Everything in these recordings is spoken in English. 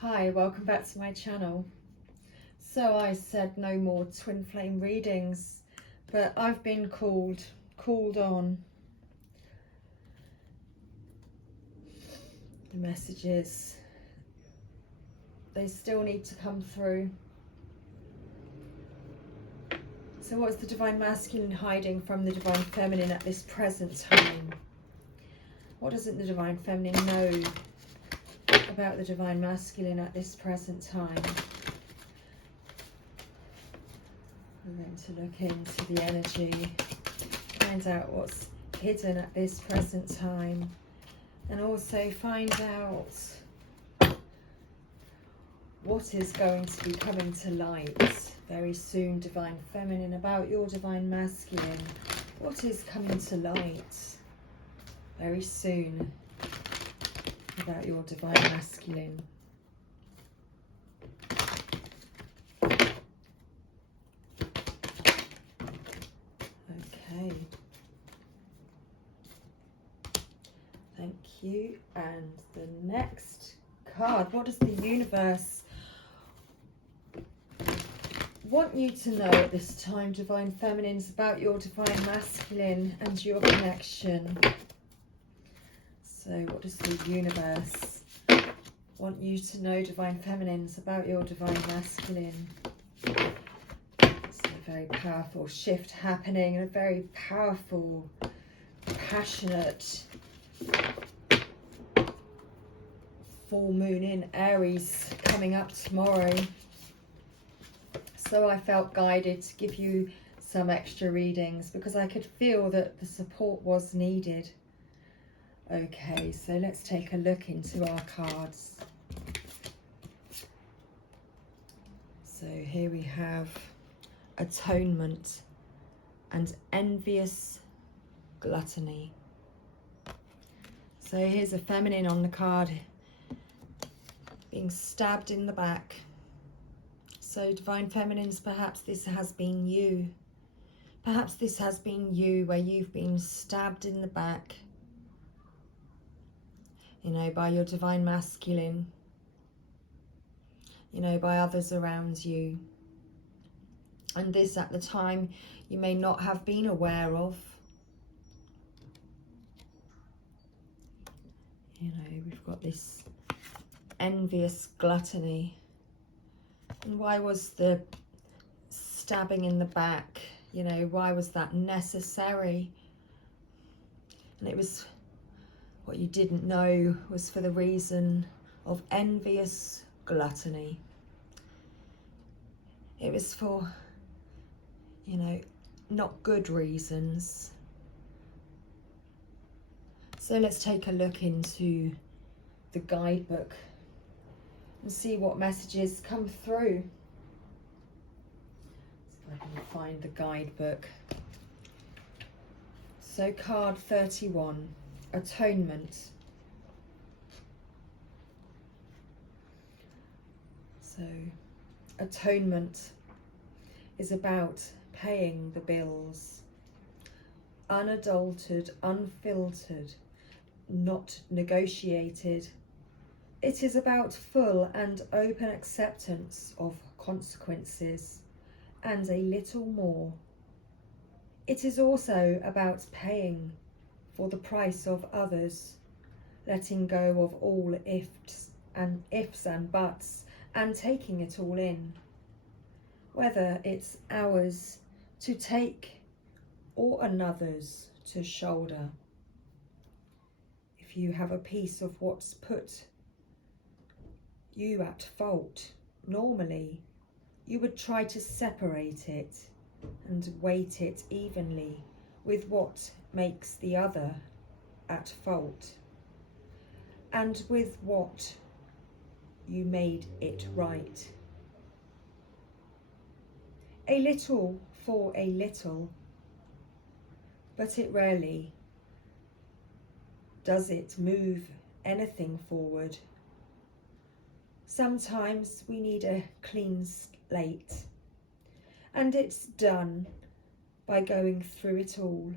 Hi, welcome back to my channel. So I said no more twin flame readings, but I've been called on. The messages, they still need to come through. So what's the Divine Masculine hiding from the Divine Feminine at this present time? What doesn't the Divine Feminine know about the Divine Masculine at this present time? We're going to look into the energy, find out what's hidden at this present time, and also find out what is going to be coming to light very soon, Divine Feminine, about your Divine Masculine. What is coming to light very soon about your Divine Masculine? Okay. Thank you. And the next card, what does the universe want you to know at this time, Divine Feminines, about your Divine Masculine and your connection? So what does the universe want you to know, Divine Feminines, about your Divine Masculine? It's a very powerful shift happening, and a very powerful, passionate full moon in Aries coming up tomorrow. So I felt guided to give you some extra readings because I could feel that the support was needed. Okay, so let's take a look into our cards. So here we have atonement and envious gluttony. So here's a feminine on the card being stabbed in the back. So Divine Feminines, perhaps this has been you. Perhaps this has been you, where you've been stabbed in the back, you know, by your Divine Masculine, you know, by others around you. And this at the time you may not have been aware of. You know, we've got this envious gluttony. And why was the stabbing in the back, you know, why was that necessary? And it was, what you didn't know was for the reason of envious gluttony. It was for, you know, not good reasons. So let's take a look into the guidebook and see what messages come through. So if I can find the guidebook. So card 31, atonement. So atonement is about paying the bills, unadulterated, unfiltered, not negotiated. It is about full and open acceptance of consequences and a little more. It is also about paying for the price of others, letting go of all ifs and buts and taking it all in, whether it's ours to take or another's to shoulder. If you have a piece of what's put you at fault, normally you would try to separate it and weight it evenly with what makes the other at fault and with what you made it right. A little for a little, but it rarely does it move anything forward. Sometimes we need a clean slate, and it's done by going through it all,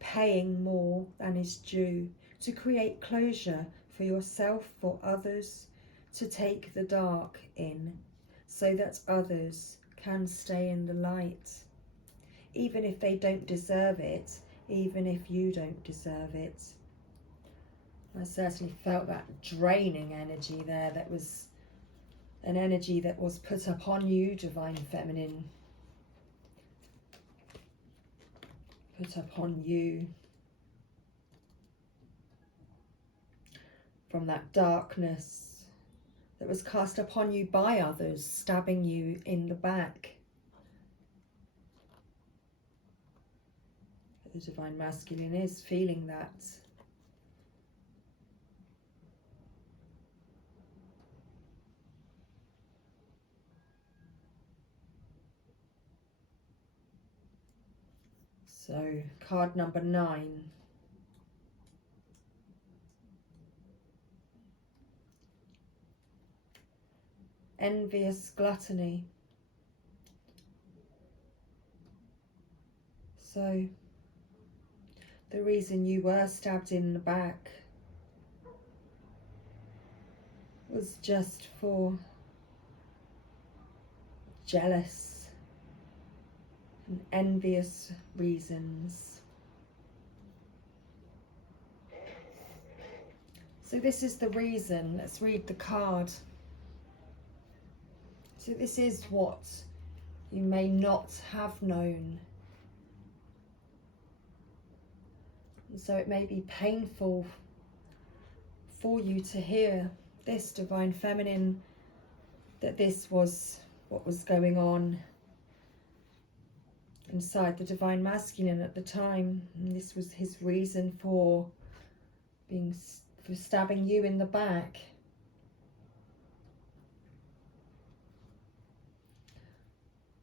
paying more than is due to create closure for yourself, for others, to take the dark in so that others can stay in the light, even if they don't deserve it, even if you don't deserve it. I certainly felt that draining energy there. That was an energy that was put upon you, Divine Feminine. Put upon you from that darkness that was cast upon you by others, stabbing you in the back. The Divine Masculine is feeling that. So, card number 9. Envious gluttony. So, the reason you were stabbed in the back was just for jealous and envious reasons. So this is the reason. Let's read the card. So this is what you may not have known. And so it may be painful for you to hear this, Divine Feminine, that this was what was going on inside the Divine Masculine at the time. And this was his reason for stabbing you in the back.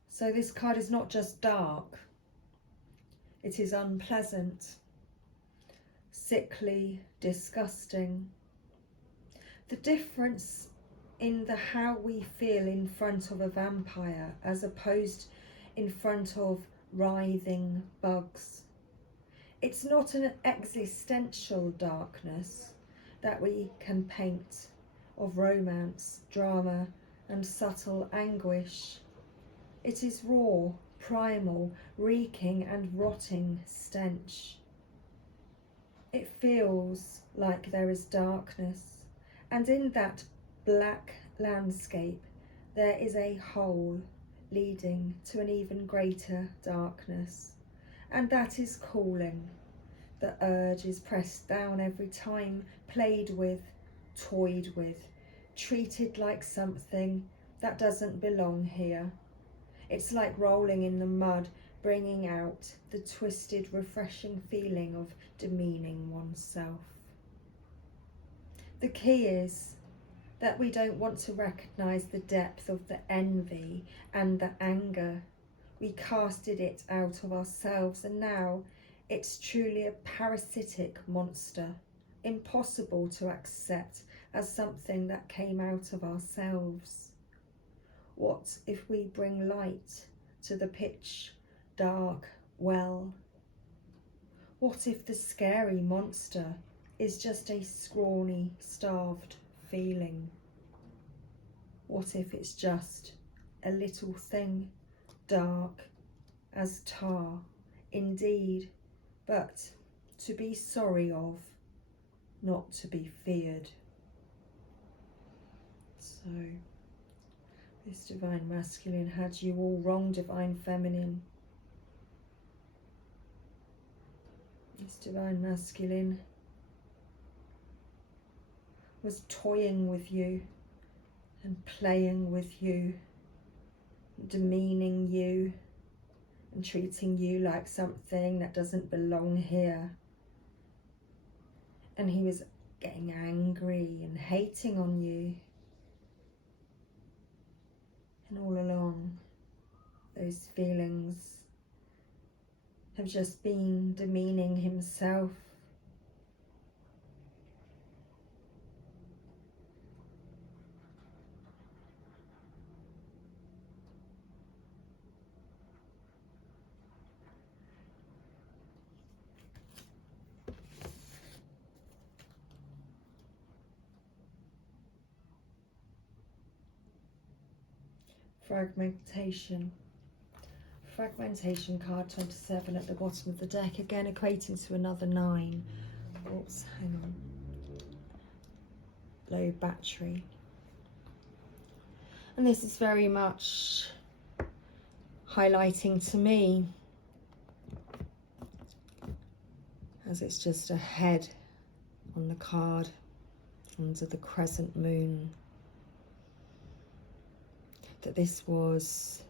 So this card is not just dark, it is unpleasant, sickly, disgusting. The difference in the how we feel in front of a vampire as opposed in front of writhing bugs. It's not an existential darkness that we can paint of romance, drama, and subtle anguish. It is raw, primal, reeking and rotting stench. It feels like there is darkness, and in that black landscape there is a hole leading to an even greater darkness, and that is calling. The urge is pressed down every time, played with, toyed with, treated like something that doesn't belong here. It's like rolling in the mud, bringing out the twisted, refreshing feeling of demeaning oneself. The key is that we don't want to recognise the depth of the envy and the anger. We casted it out of ourselves, and now it's truly a parasitic monster, impossible to accept as something that came out of ourselves. What if we bring light to the pitch dark well? What if the scary monster is just a scrawny, starved feeling? What if it's just a little thing, dark as tar, indeed, but to be sorry of, not to be feared? So, this Divine Masculine had you all wrong, Divine Feminine. This Divine Masculine was toying with you and playing with you, demeaning you and treating you like something that doesn't belong here. And he was getting angry and hating on you. And all along, those feelings have just been demeaning himself. Fragmentation. Fragmentation card 27 at the bottom of the deck, again equating to another 9. Oops, hang on. Low battery. And this is very much highlighting to me, as it's just a head on the card under the crescent moon, that this was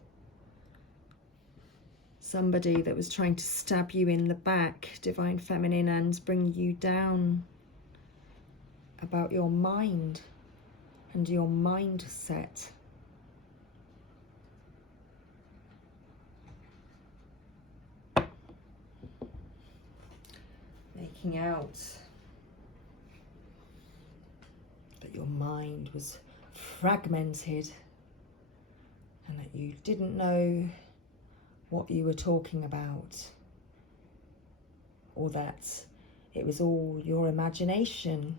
somebody that was trying to stab you in the back, Divine Feminine, and bring you down about your mind and your mindset. Making out that your mind was fragmented and that you didn't know what you were talking about, or that it was all your imagination.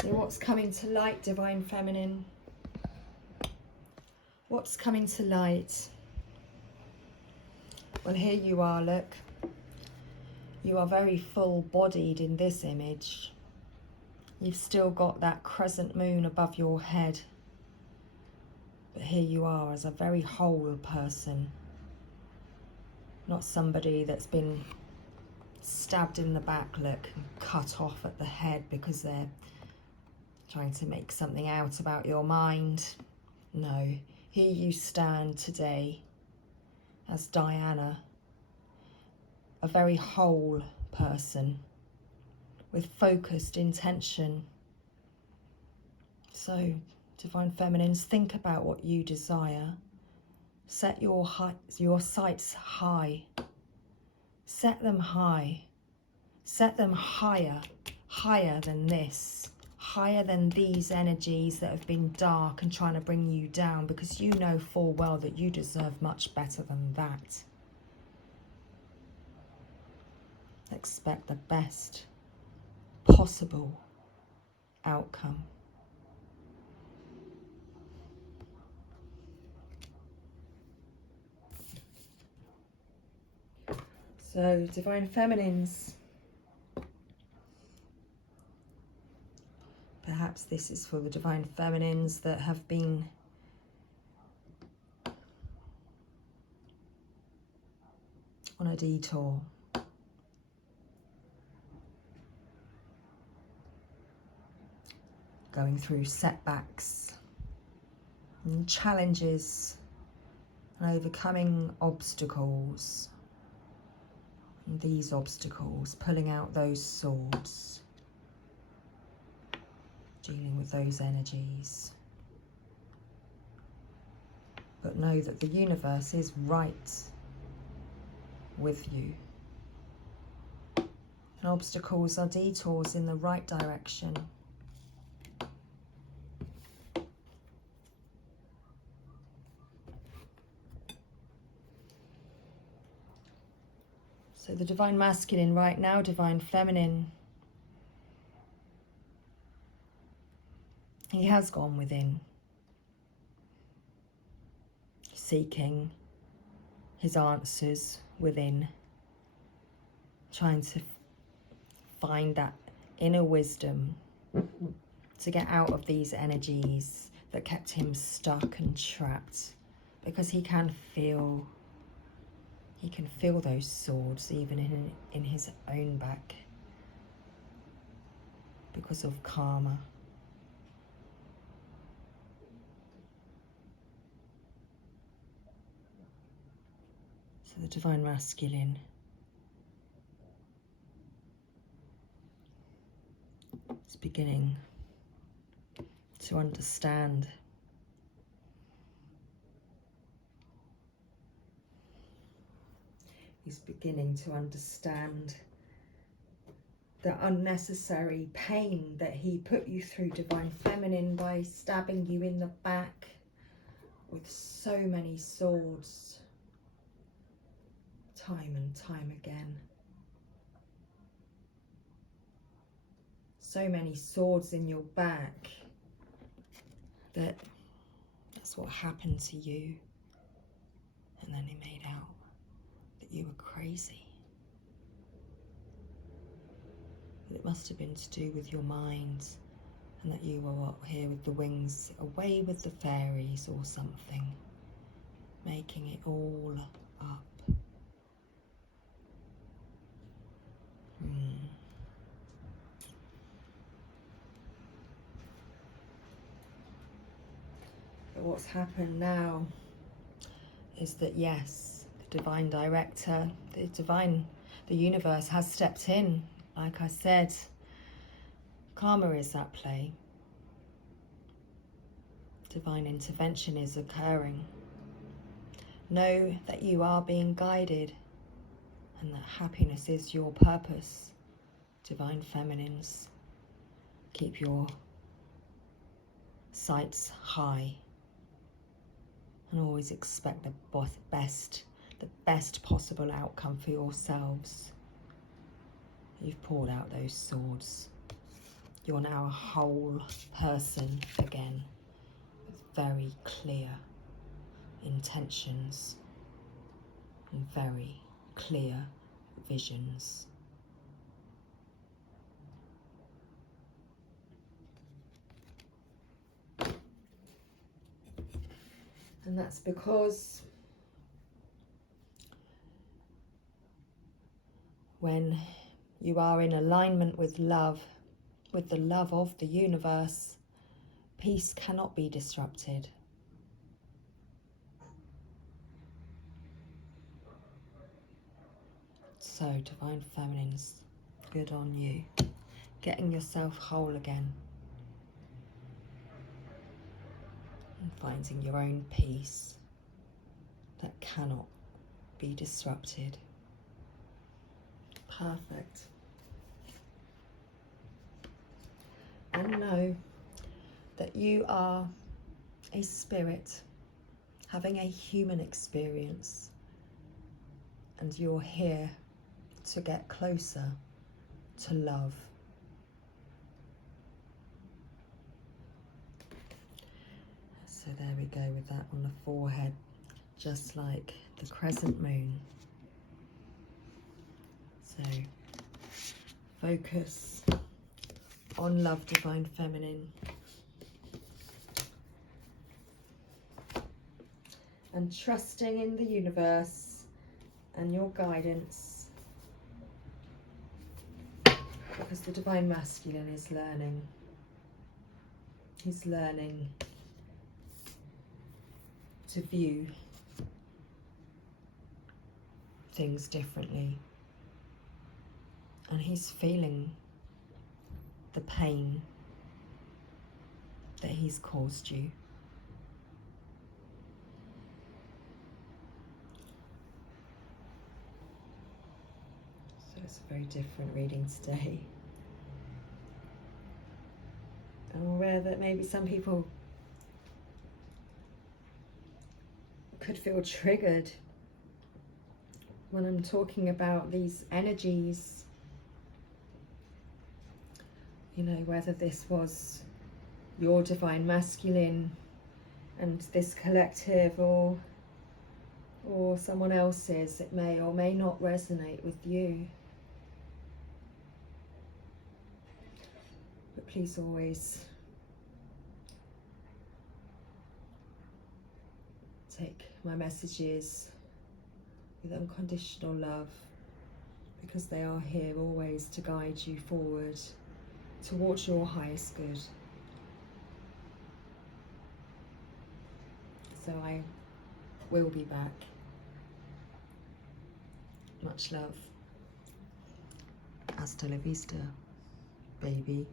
So what's coming to light, Divine Feminine? What's coming to light? Well, here you are, look. You are very full-bodied in this image. You've still got that crescent moon above your head. But here you are as a very whole person. Not somebody that's been stabbed in the back, look, and cut off at the head because they're trying to make something out about your mind. No, here you stand today as Diana, a very whole person with focused intention. So, Divine Feminines, think about what you desire. Set your sights high. Set them high. Set them higher, higher than this. Higher than these energies that have been dark and trying to bring you down, because you know full well that you deserve much better than that. Expect the best possible outcome. So, Divine Feminines, perhaps this is for the Divine Feminines that have been on a detour. Going through setbacks and challenges and overcoming obstacles. And these obstacles, pulling out those swords. Dealing with those energies. But know that the universe is right with you. And obstacles are detours in the right direction. So the Divine Masculine right now, Divine Feminine, he has gone within, seeking his answers within, trying to find that inner wisdom to get out of these energies that kept him stuck and trapped, because he can feel those swords even in his own back because of karma. So the Divine Masculine is beginning to understand the unnecessary pain that he put you through, Divine Feminine, by stabbing you in the back with so many swords, time and time again. So many swords in your back that's what happened to you. And then he made out that you were crazy. It must have been to do with your mind, and that you were here with the wings, away with the fairies or something, making it all up. But what's happened now is that, yes, the divine director, the universe has stepped in. Like I said, karma is at play. Divine intervention is occurring. Know that you are being guided and that happiness is your purpose. Divine Feminines, keep your sights high and always expect the best possible outcome for yourselves. You've poured out those swords. You're now a whole person again, with very clear intentions and very clear visions. And that's because when you are in alignment with love, with the love of the universe, peace cannot be disrupted. So, Divine Feminines, good on you. Getting yourself whole again. And finding your own peace that cannot be disrupted. Perfect. And know that you are a spirit having a human experience, and you're here to get closer to love. So there we go with that on the forehead, just like the crescent moon. So focus on love, Divine Feminine. And trusting in the universe and your guidance. Because the Divine Masculine is learning. He's learning to view things differently. And he's feeling the pain that he's caused you. So it's a very different reading today. I'm aware that maybe some people could feel triggered when I'm talking about these energies. You know, whether this was your Divine Masculine and this collective, or someone else's, it may or may not resonate with you. But please always take my messages with unconditional love, because they are here always to guide you forward towards your highest good. So I will be back. Much love. Hasta la vista, baby.